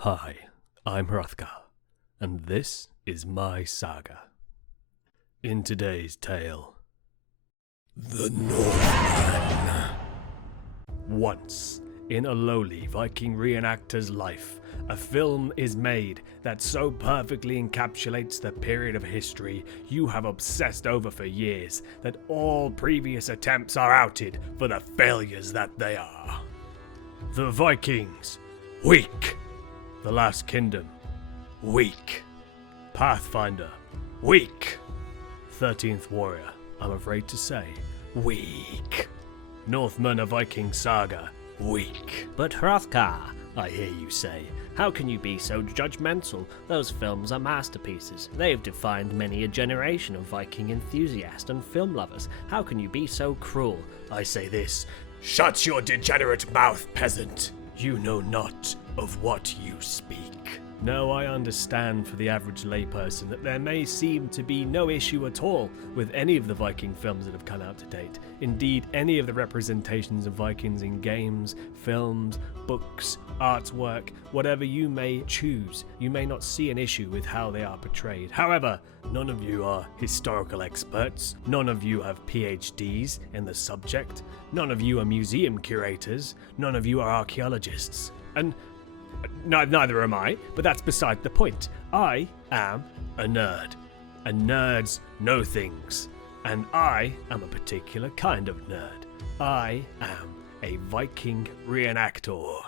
Hi, I'm Hrothgar, and this is my saga. In today's tale, the Northman. Once, in a lowly Viking reenactor's life, a film is made that so perfectly encapsulates the period of history you have obsessed over for years that all previous attempts are outed for the failures that they are. The Vikings, weak. The Last Kingdom, weak. Pathfinder, weak. 13th Warrior, I'm afraid to say, weak. Northman, a Viking saga, weak. But Hrothgar, I hear you say, how can you be so judgmental? Those films are masterpieces. They've defined many a generation of Viking enthusiasts and film lovers. How can you be so cruel? I say this, shut your degenerate mouth, peasant. You know not of what you speak. No, I understand for the average layperson that there may seem to be no issue at all with any of the Viking films that have come out to date. Indeed, any of the representations of Vikings in games, films, books, artwork, whatever you may choose, you may not see an issue with how they are portrayed. However, none of you are historical experts, none of you have PhDs in the subject, none of you are museum curators, none of you are archaeologists, and neither am I, but that's beside the point. I am a nerd, and nerds know things, and I am a particular kind of nerd. I am a Viking reenactor.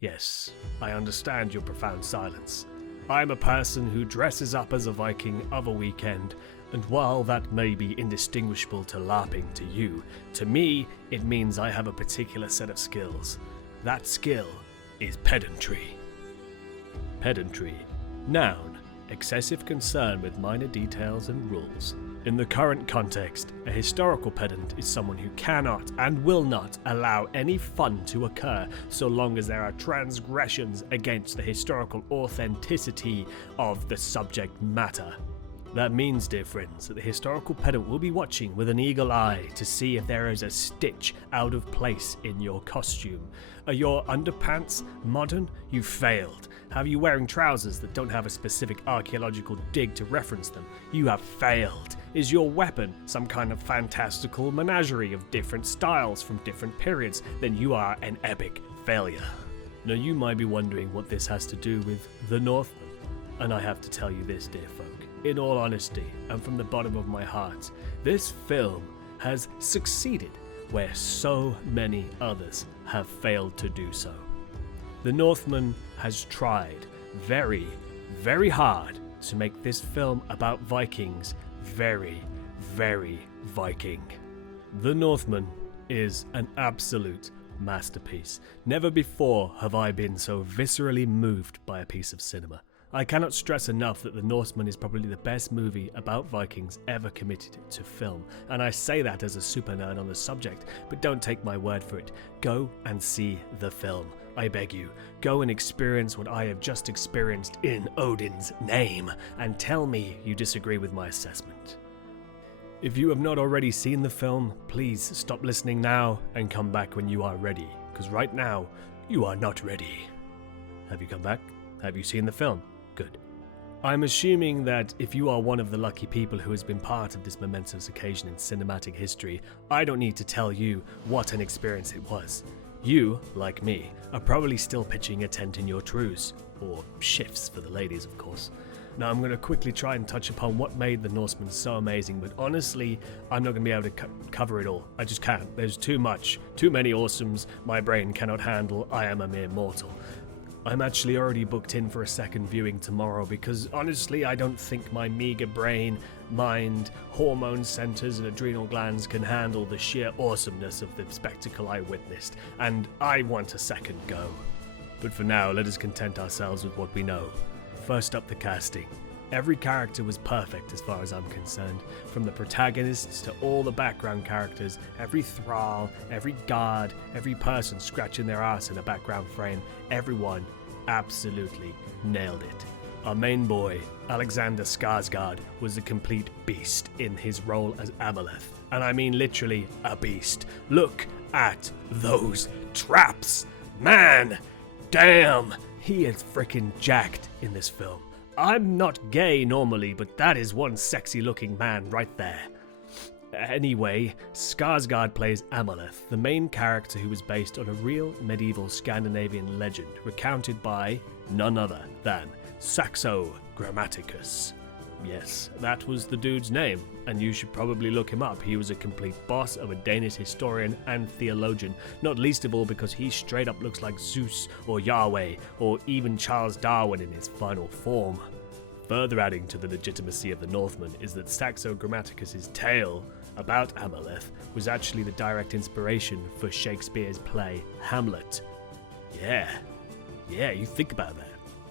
Yes, I understand your profound silence. I'm a person who dresses up as a Viking of a weekend, and while that may be indistinguishable to LARPing to you, to me it means I have a particular set of skills. That skill is pedantry. Pedantry. Noun. Excessive concern with minor details and rules. In the current context, a historical pedant is someone who cannot and will not allow any fun to occur so long as there are transgressions against the historical authenticity of the subject matter. That means, dear friends, that the historical pedant will be watching with an eagle eye to see if there is a stitch out of place in your costume. Are your underpants modern? You failed. Have you wearing trousers that don't have a specific archaeological dig to reference them? You have failed. Is your weapon some kind of fantastical menagerie of different styles from different periods? Then you are an epic failure. Now you might be wondering what this has to do with the Northman, and I have to tell you this, dear folk. In all honesty, and from the bottom of my heart, this film has succeeded where so many others have failed to do so. The Northman has tried very, very hard to make this film about Vikings very, very Viking. The Northman is an absolute masterpiece. Never before have I been so viscerally moved by a piece of cinema. I cannot stress enough that The Northman is probably the best movie about Vikings ever committed to film, and I say that as a super nerd on the subject, but don't take my word for it. Go and see the film. I beg you, go and experience what I have just experienced in Odin's name, and tell me you disagree with my assessment. If you have not already seen the film, please stop listening now and come back when you are ready, because right now, you are not ready. Have you come back? Have you seen the film? Good. I'm assuming that if you are one of the lucky people who has been part of this momentous occasion in cinematic history, I don't need to tell you what an experience it was. You, like me, are probably still pitching a tent in your trews, or shifts for the ladies, of course. Now I'm going to quickly try and touch upon what made The Norseman so amazing, but honestly, I'm not going to be able to cover it all. I just can't. There's too much. Too many awesomes my brain cannot handle. I am a mere mortal. I'm actually already booked in for a second viewing tomorrow because honestly I don't think my meager brain, mind, hormone centers and adrenal glands can handle the sheer awesomeness of the spectacle I witnessed, and I want a second go. But for now, let us content ourselves with what we know. First up, the casting. Every character was perfect as far as I'm concerned, from the protagonists to all the background characters, every thrall, every guard, every person scratching their ass in a background frame, everyone absolutely nailed it. Our main boy, Alexander Skarsgård, was a complete beast in his role as Amaleth, and I mean literally a beast. Look at those traps! Man, damn, he is freaking jacked in this film. I'm not gay normally, but that is one sexy looking man right there. Anyway, Skarsgård plays Amaleth, the main character who was based on a real medieval Scandinavian legend recounted by none other than Saxo Grammaticus. Yes, that was the dude's name, and you should probably look him up. He was a complete boss of a Danish historian and theologian, not least of all because he straight up looks like Zeus or Yahweh or even Charles Darwin in his final form. Further adding to the legitimacy of the Northman is that Saxo Grammaticus' tale about Amaleth was actually the direct inspiration for Shakespeare's play Hamlet. Yeah, you think about that.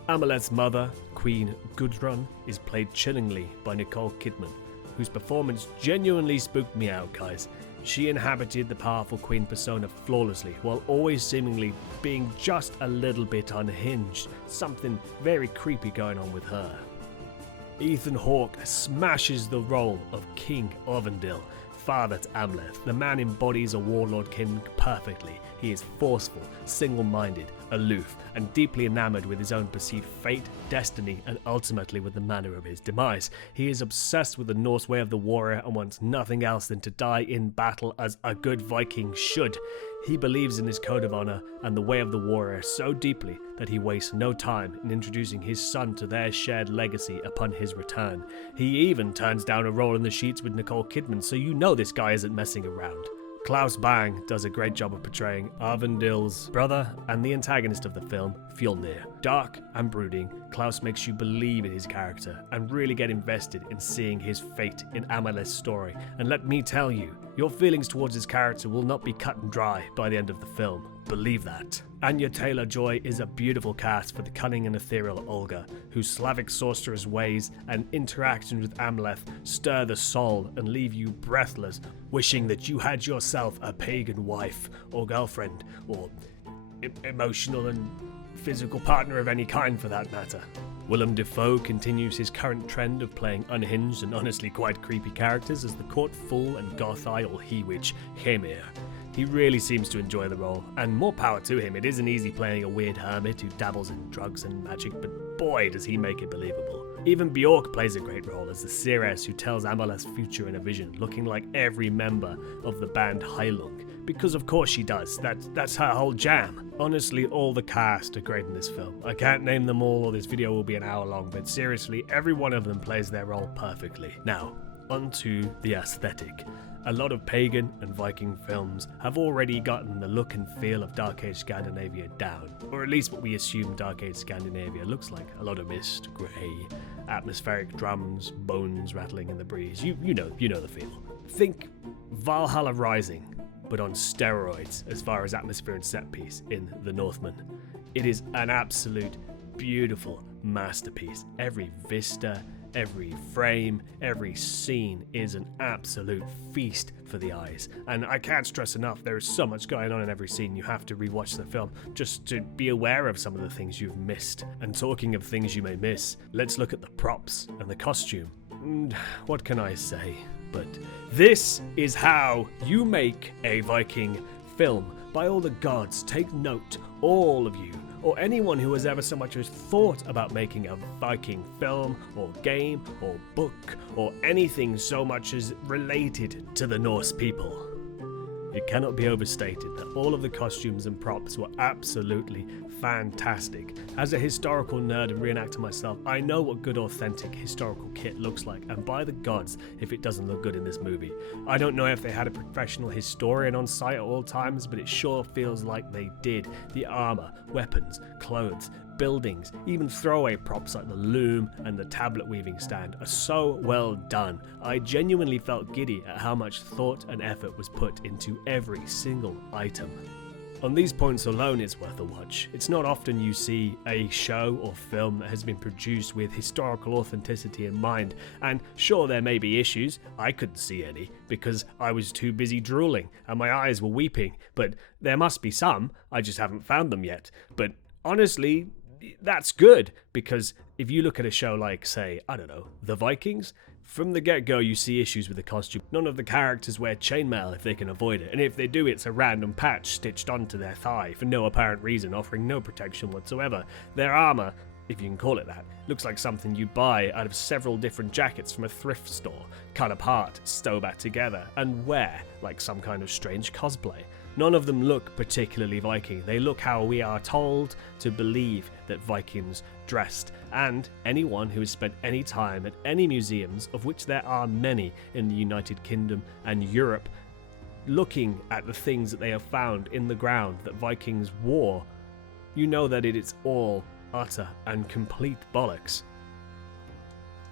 Amaleth's mother, Queen Gudrun, is played chillingly by Nicole Kidman, whose performance genuinely spooked me out, guys. She inhabited the powerful queen persona flawlessly, while always seemingly being just a little bit unhinged. Something very creepy going on with her. Ethan Hawke smashes the role of King Ovendil, father to Amaleth. The man embodies a warlord king perfectly. He is forceful, single-minded, aloof, and deeply enamored with his own perceived fate, destiny, and ultimately with the manner of his demise. He is obsessed with the Norse way of the warrior and wants nothing else than to die in battle as a good Viking should. He believes in his code of honor and the way of the warrior so deeply that he wastes no time in introducing his son to their shared legacy upon his return. He even turns down a role in the sheets with Nicole Kidman, so you know this guy isn't messing around. Klaus Bang does a great job of portraying Arvindil's brother and the antagonist of the film, Fjolnir. Dark and brooding, Klaus makes you believe in his character and really get invested in seeing his fate in Amaleth's story. And let me tell you, your feelings towards his character will not be cut and dry by the end of the film. Believe that. Anya Taylor-Joy is a beautiful cast for the cunning and ethereal Olga, whose Slavic sorceress ways and interactions with Amaleth stir the soul and leave you breathless, wishing that you had yourself a pagan wife or girlfriend, or emotional and physical partner of any kind for that matter. Willem Dafoe continues his current trend of playing unhinged and honestly quite creepy characters as the court fool and goth-eye or he-witch Hemir. He really seems to enjoy the role, and more power to him. It isn't easy playing a weird hermit who dabbles in drugs and magic, but boy does he make it believable. Even Bjork plays a great role as the seeress who tells Amaleth's future in a vision, looking like every member of the band Heilung. Because of course she does, that's her whole jam. Honestly, all the cast are great in this film. I can't name them all or this video will be an hour long, but seriously, every one of them plays their role perfectly. Now, onto the aesthetic. A lot of pagan and Viking films have already gotten the look and feel of Dark Age Scandinavia down, or at least what we assume Dark Age Scandinavia looks like. A lot of mist, grey, atmospheric drums, bones rattling in the breeze. You know the feel. Think Valhalla Rising, but on steroids as far as atmosphere and set piece in The Northman. It is an absolute beautiful masterpiece. Every vista, every frame, every scene is an absolute feast for the eyes. And I can't stress enough, there is so much going on in every scene. You have to rewatch the film just to be aware of some of the things you've missed. And talking of things you may miss, let's look at the props and the costume. What can I say? But this is how you make a Viking film. By all the gods, take note, all of you, or anyone who has ever so much as thought about making a Viking film, or game, or book, or anything so much as related to the Norse people. It cannot be overstated that all of the costumes and props were absolutely fantastic. As a historical nerd and reenactor myself, I know what good authentic historical kit looks like, and by the gods, if it doesn't look good in this movie. I don't know if they had a professional historian on site at all times, but it sure feels like they did. The armor, weapons, clothes, buildings, even throwaway props like the loom and the tablet weaving stand are so well done. I genuinely felt giddy at how much thought and effort was put into every single item. On these points alone, it's worth a watch. It's not often you see a show or film that has been produced with historical authenticity in mind, and sure, there may be issues. I couldn't see any because I was too busy drooling and my eyes were weeping, but there must be some. I just haven't found them yet. But honestly, that's good, because if you look at a show like, say, I don't know, The Vikings, from the get-go you see issues with the costume. None of the characters wear chainmail if they can avoid it, and if they do, it's a random patch stitched onto their thigh for no apparent reason, offering no protection whatsoever. Their armor, if you can call it that, looks like something you'd buy out of several different jackets from a thrift store, cut apart, sew back together, and wear like some kind of strange cosplay. None of them look particularly Viking. They look how we are told to believe that Vikings dressed, and anyone who has spent any time at any museums, of which there are many in the United Kingdom and Europe, looking at the things that they have found in the ground that Vikings wore, you know that it is all utter and complete bollocks.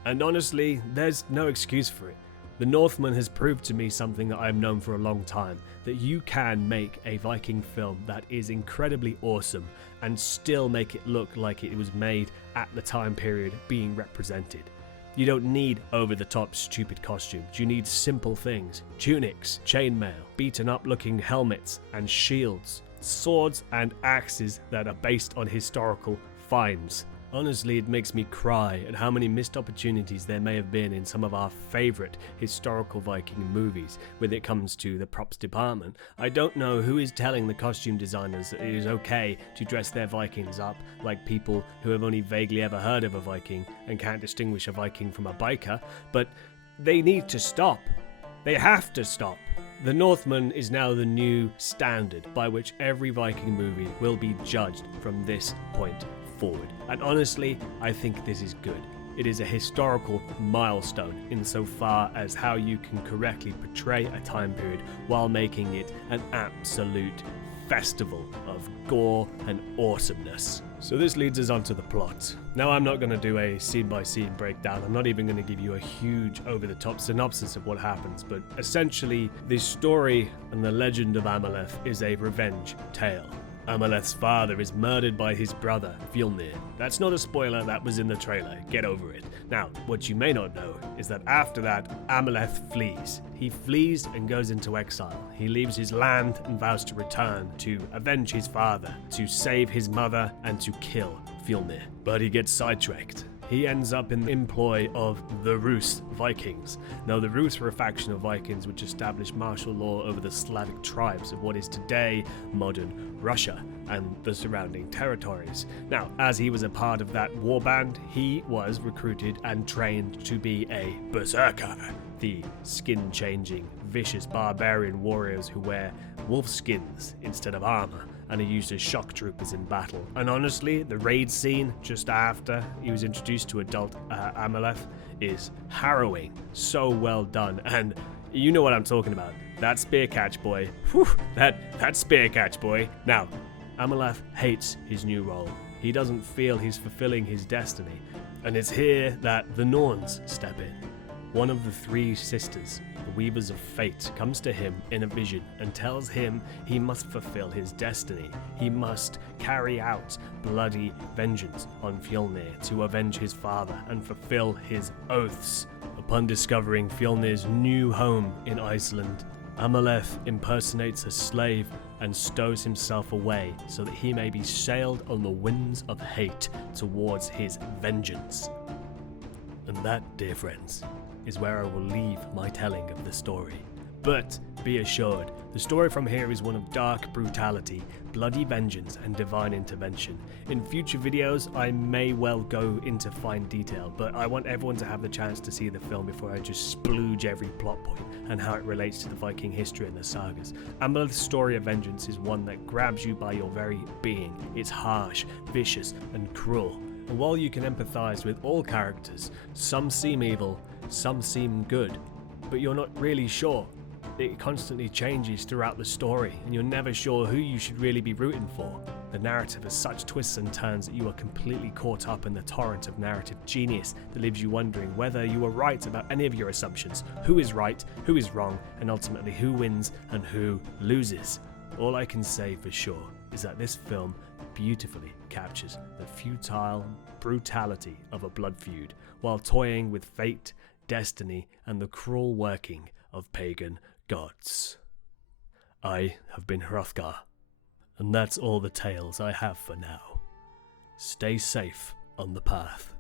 And honestly, there's no excuse for it. The Northman has proved to me something that I've known for a long time, that you can make a Viking film that is incredibly awesome and still make it look like it was made at the time period being represented. You don't need over-the-top stupid costumes, you need simple things: tunics, chainmail, beaten up looking helmets and shields, swords and axes that are based on historical finds. Honestly, it makes me cry at how many missed opportunities there may have been in some of our favourite historical Viking movies when it comes to the props department. I don't know who is telling the costume designers that it is okay to dress their Vikings up like people who have only vaguely ever heard of a Viking and can't distinguish a Viking from a biker, but they need to stop. They have to stop. The Northman is now the new standard by which every Viking movie will be judged from this point forward. And honestly, I think this is good. It is a historical milestone insofar as how you can correctly portray a time period while making it an absolute festival of gore and awesomeness. So this leads us on to the plot. Now, I'm not going to do a scene-by-scene breakdown. I'm not even going to give you a huge over-the-top synopsis of what happens, but essentially, this story and the legend of Amaleth is a revenge tale. Amaleth's father is murdered by his brother, Fjolnir. That's not a spoiler, that was in the trailer. Get over it. Now, what you may not know is that after that, Amaleth flees. He flees and goes into exile. He leaves his land and vows to return to avenge his father, to save his mother, and to kill Fjolnir. But he gets sidetracked. He ends up in the employ of the Rus Vikings. Now, the Rus were a faction of Vikings which established martial law over the Slavic tribes of what is today modern Russia and the surrounding territories. Now, as he was a part of that warband, he was recruited and trained to be a berserker, the skin-changing, vicious barbarian warriors who wear wolf skins instead of armor and are used as shock troopers in battle. And honestly, the raid scene just after he was introduced to adult Amaleth is harrowing. So well done, and you know what I'm talking about. That spear catch, boy. Whew, that spear catch, boy. Now, Amaleth hates his new role. He doesn't feel he's fulfilling his destiny, and it's here that the Norns step in. One of the three sisters, the Weavers of Fate, comes to him in a vision and tells him he must fulfill his destiny. He must carry out bloody vengeance on Fjolnir to avenge his father and fulfill his oaths. Upon discovering Fjolnir's new home in Iceland, Amaleth impersonates a slave and stows himself away so that he may be sailed on the winds of hate towards his vengeance. And that, dear friends, is where I will leave my telling of the story. But be assured, the story from here is one of dark brutality, bloody vengeance, and divine intervention. In future videos, I may well go into fine detail, but I want everyone to have the chance to see the film before I just splooge every plot point and how it relates to the Viking history and the sagas. Amaleth's story of vengeance is one that grabs you by your very being. It's harsh, vicious, and cruel. And while you can empathize with all characters, some seem evil, some seem good, but you're not really sure. It constantly changes throughout the story, and you're never sure who you should really be rooting for. The narrative has such twists and turns that you are completely caught up in the torrent of narrative genius that leaves you wondering whether you were right about any of your assumptions, who is right, who is wrong, and ultimately who wins and who loses. All I can say for sure is that this film beautifully captures the futile brutality of a blood feud while toying with fate, destiny, and the cruel working of pagan gods. I have been Hrothgar, and that's all the tales I have for now. stay safe on the path.